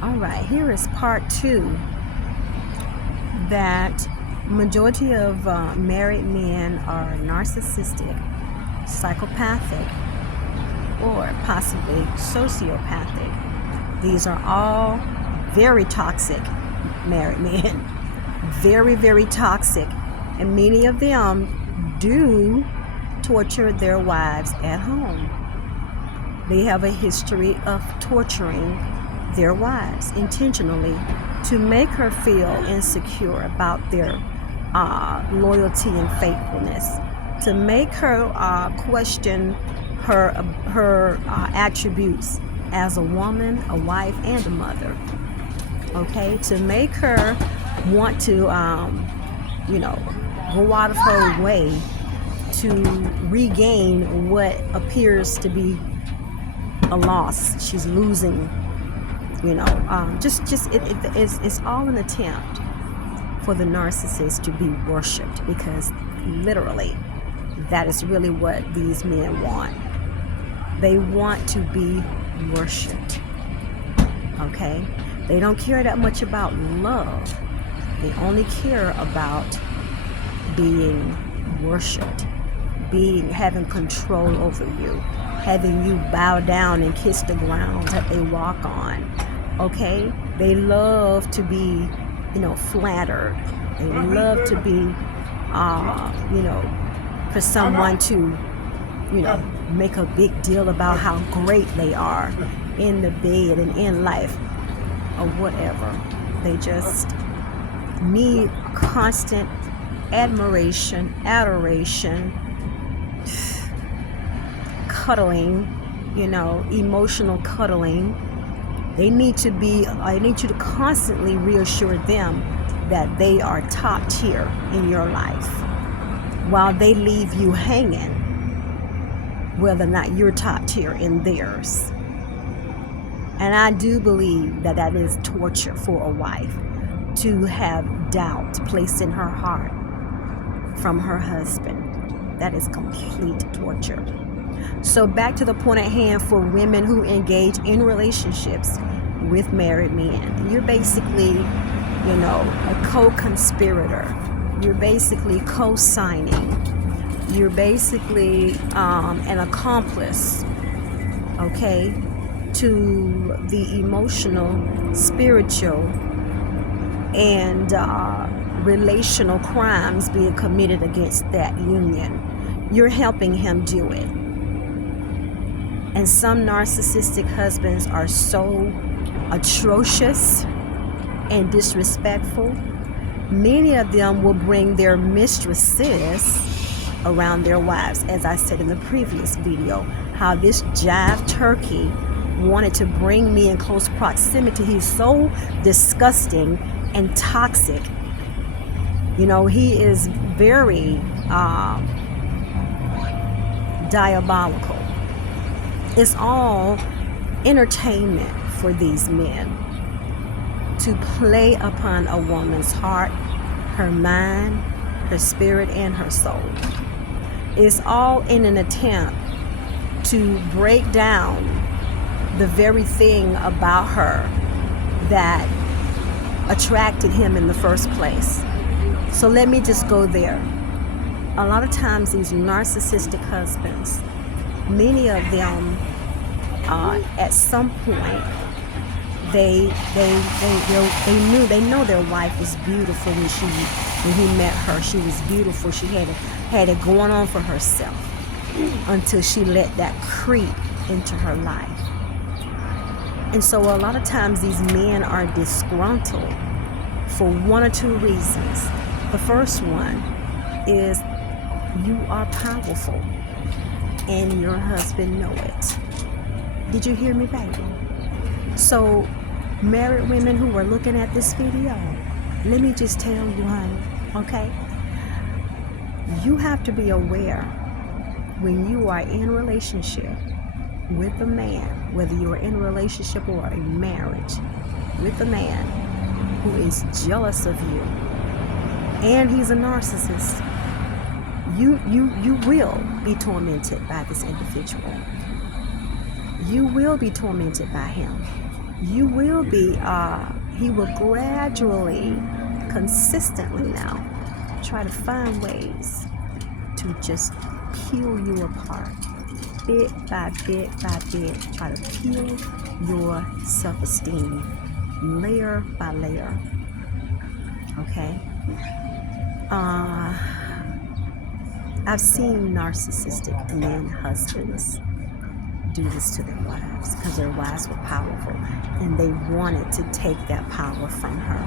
All right, here is part 2, that majority of married men are narcissistic, psychopathic, or possibly sociopathic. These are all very toxic married men. Very, very toxic. And many of them do torture their wives at home. They have a history of torturing their wives intentionally to make her feel insecure about their loyalty and faithfulness, to make her question her attributes as a woman, a wife, and a mother. Okay, to make her want to go out of her way to regain what appears to be a loss. She's losing. It's all an attempt for the narcissist to be worshipped, because literally that is really what these men want. They want to be worshipped. Okay? They don't care that much about love. They only care about being worshipped, having control over you, having you bow down and kiss the ground that they walk on. Okay? They love to be, flattered. They love to be, for someone to, make a big deal about how great they are in the bed and in life or whatever. They just need constant admiration, adoration, cuddling, emotional cuddling. I need you to constantly reassure them that they are top tier in your life, while they leave you hanging, whether or not you're top tier in theirs. And I do believe that that is torture for a wife, to have doubt placed in her heart from her husband. That is complete torture. So back to the point at hand, for women who engage in relationships with married men. You're basically, a co-conspirator. You're basically co-signing. You're basically an accomplice, okay, to the emotional, spiritual, and relational crimes being committed against that union. You're helping him do it. And some narcissistic husbands are so atrocious and disrespectful. Many of them will bring their mistresses around their wives, as I said in the previous video, how this jive turkey wanted to bring me in close proximity. He's so disgusting and toxic. He is very diabolical. It's all entertainment for these men to play upon a woman's heart, her mind, her spirit, and her soul. It's all in an attempt to break down the very thing about her that attracted him in the first place. So let me just go there. A lot of times these narcissistic husbands, many of them at some point they know their wife was beautiful when he met her. She was beautiful. She had it going on for herself until she let that creep into her life. And so a lot of times these men are disgruntled for one or two reasons. The first one is you are powerful and your husband know it. Did you hear me, baby? So married women who are looking at this video, let me just tell you, honey, okay? You have to be aware when you are in a relationship with a man, whether you are in a relationship or a marriage with a man who is jealous of you and he's a narcissist, you will be tormented by this individual. You will be tormented by him. you will be, he will gradually, consistently now, try to find ways to just peel you apart. Bit by bit by bit, try to peel your self-esteem, layer by layer. Okay? I've seen narcissistic men, husbands, do this to their wives because their wives were powerful and they wanted to take that power from her.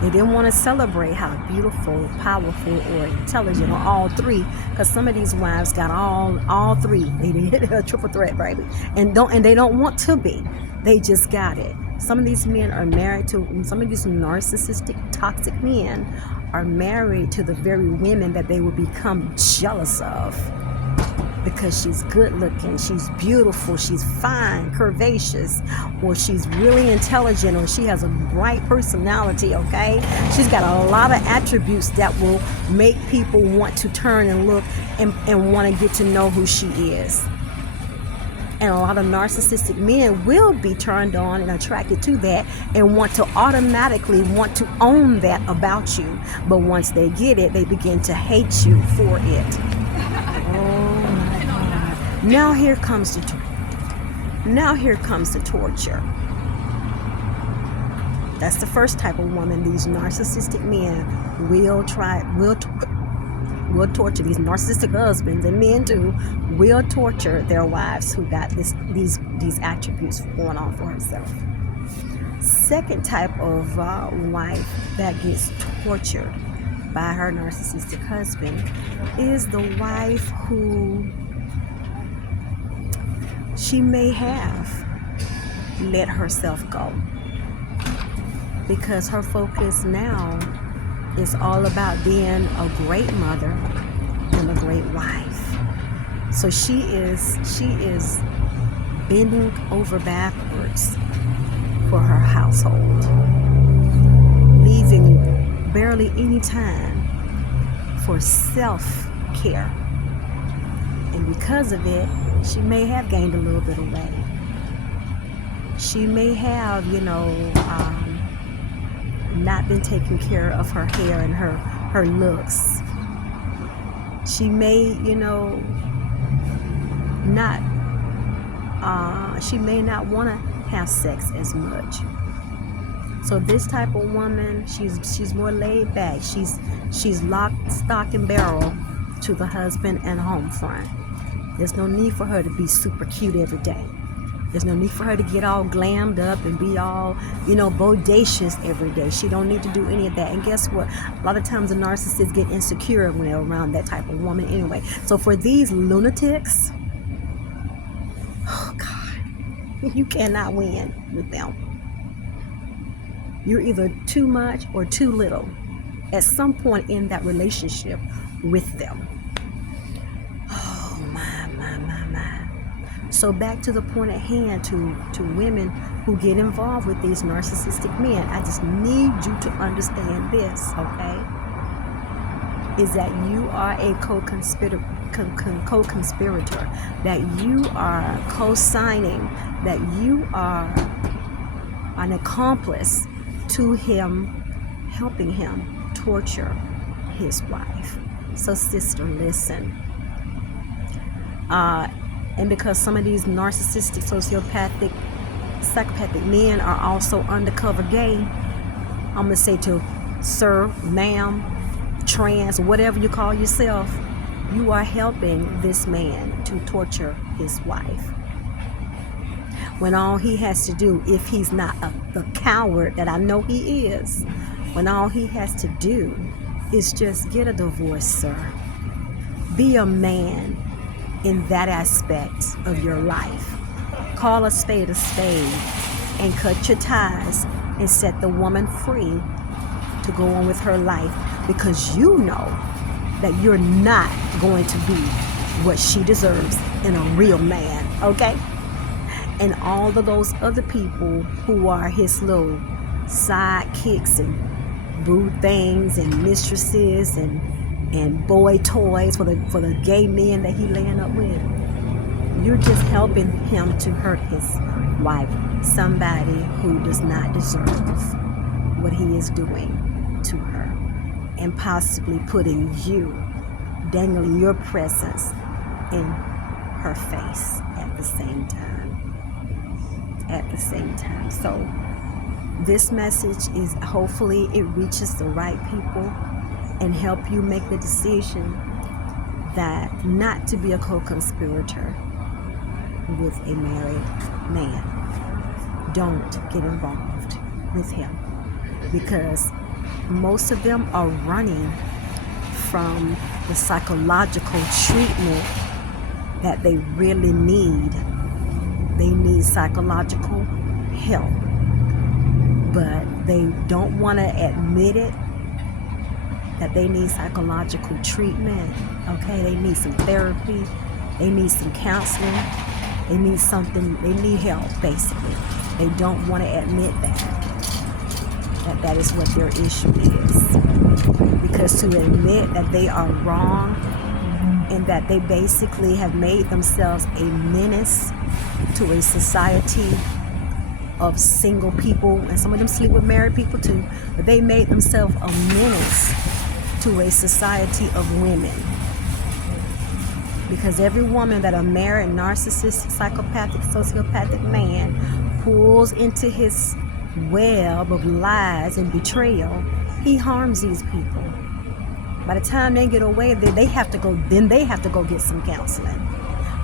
They didn't want to celebrate how beautiful, powerful, or intelligent, or all three, because some of these wives got all three. They did a triple threat, baby, and they don't want to be. They just got it. Some of these men are married to, some of these narcissistic, toxic men are married to the very women that they will become jealous of. Because she's good looking, she's beautiful, she's fine, curvaceous, or she's really intelligent, or she has a bright personality, okay? She's got a lot of attributes that will make people want to turn and look and want to get to know who she is. And a lot of narcissistic men will be turned on and attracted to that and want to automatically want to own that about you. But once they get it, they begin to hate you for it. Now here comes the torture. That's the first type of woman. These narcissistic men will torture. These narcissistic husbands and men too will torture their wives who got these attributes going on for herself. Second type of wife that gets tortured by her narcissistic husband is the wife who she may have let herself go because her focus now is all about being a great mother and a great wife. So she is bending over backwards for her household, leaving barely any time for self-care. And because of it, she may have gained a little bit of weight. She may have, not been taking care of her hair and her looks. She may, she may not want to have sex as much. So this type of woman, she's more laid back. She's locked, stock, and barrel to the husband and home front. There's no need for her to be super cute every day. There's no need for her to get all glammed up and be all, bodacious every day. She don't need to do any of that. And guess what? A lot of times the narcissists get insecure when they're around that type of woman anyway. So for these lunatics, oh God, you cannot win with them. You're either too much or too little at some point in that relationship with them. So back to the point at hand, to women who get involved with these narcissistic men, I just need you to understand this, okay? Is that you are a co-conspirator, that you are co-signing, that you are an accomplice to him, helping him torture his wife. So sister, listen. And because some of these narcissistic, sociopathic, psychopathic men are also undercover gay, I'm going to say to sir, ma'am, trans, whatever you call yourself, you are helping this man to torture his wife. When all he has to do, if he's not the coward that I know he is, when all he has to do is just get a divorce, sir. Be a man in that aspect of your life. Call a spade and cut your ties and set the woman free to go on with her life, because you know that you're not going to be what she deserves in a real man, okay? And all of those other people who are his little sidekicks and boo things and mistresses and boy toys for the gay men that he laying up with, you're just helping him to hurt wife somebody who does not deserve what he is doing to her, and possibly putting you, dangling your presence in her face at the same time. So this message is, hopefully it reaches the right people and help you make the decision that not to be a co-conspirator with a married man. Don't get involved with him, because most of them are running from the psychological treatment that they really need. They need psychological help, but they don't want to admit it, that they need psychological treatment. Okay, they need some therapy, they need some counseling, they need help, basically. They don't want to admit that is what their issue is. Because to admit that they are wrong and that they basically have made themselves a menace to a society of single people, and some of them sleep with married people too, but they made themselves a menace to a society of women. Because every woman that a married, narcissistic, psychopathic, sociopathic man pulls into his web of lies and betrayal, he harms these people. By the time they get away, they have to go get some counseling.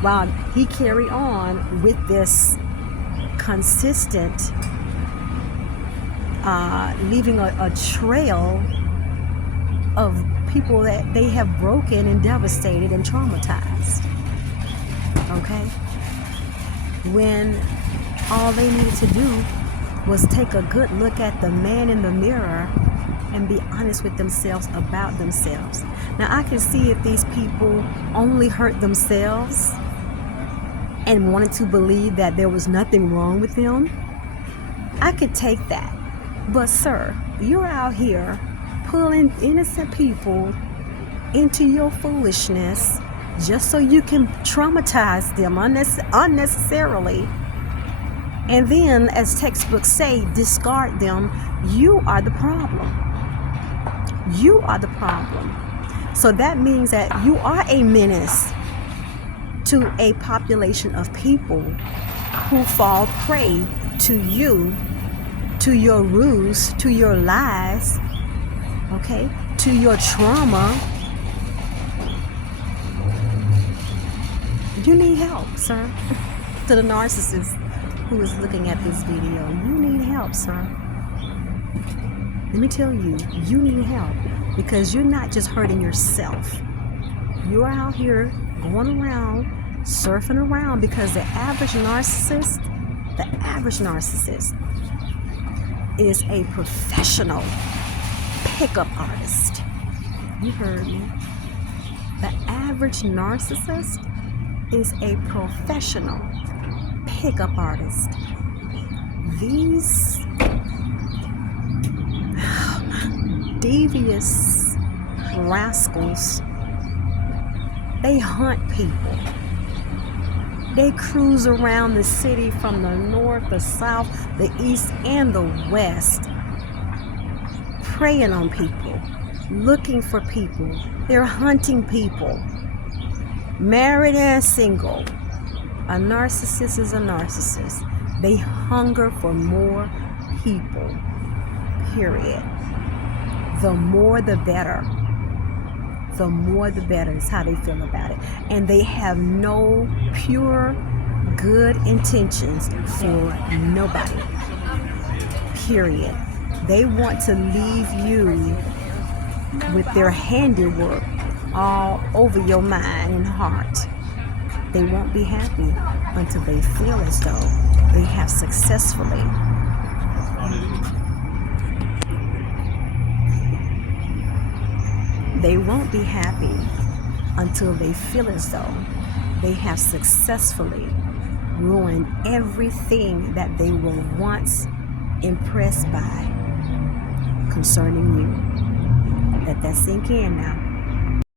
While he carry on with this consistent, leaving a trail of people that they have broken and devastated and traumatized. Okay? When all they needed to do was take a good look at the man in the mirror and be honest with themselves about themselves. Now, I can see if these people only hurt themselves and wanted to believe that there was nothing wrong with them, I could take that. But sir, you're out here pulling innocent people into your foolishness just so you can traumatize them unnecessarily, and then, as textbooks say, discard them. You are the problem. You are the problem. So that means that you are a menace to a population of people who fall prey to you, to your ruse, to your lies, okay, to your trauma. You need help, sir. To the narcissist who is looking at this video, you need help, sir. Let me tell you, you need help, because you're not just hurting yourself. You're out here going around, surfing around, because the average narcissist is a professional pickup artist. You heard me. The average narcissist is a professional pickup artist. These devious rascals, they hunt people. They cruise around the city from the north, the south, the east, and the west, preying on people, looking for people. They're hunting people, married and single. A narcissist is a narcissist. They hunger for more people, period. The more the better. The more the better is how they feel about it. And they have no pure good intentions for nobody, period. They want to leave you with their handiwork all over your mind and heart. They won't be happy until they feel as though they have successfully They won't be happy until they feel as though they have successfully ruined everything that they were once impressed by concerning you. Let that sink in now.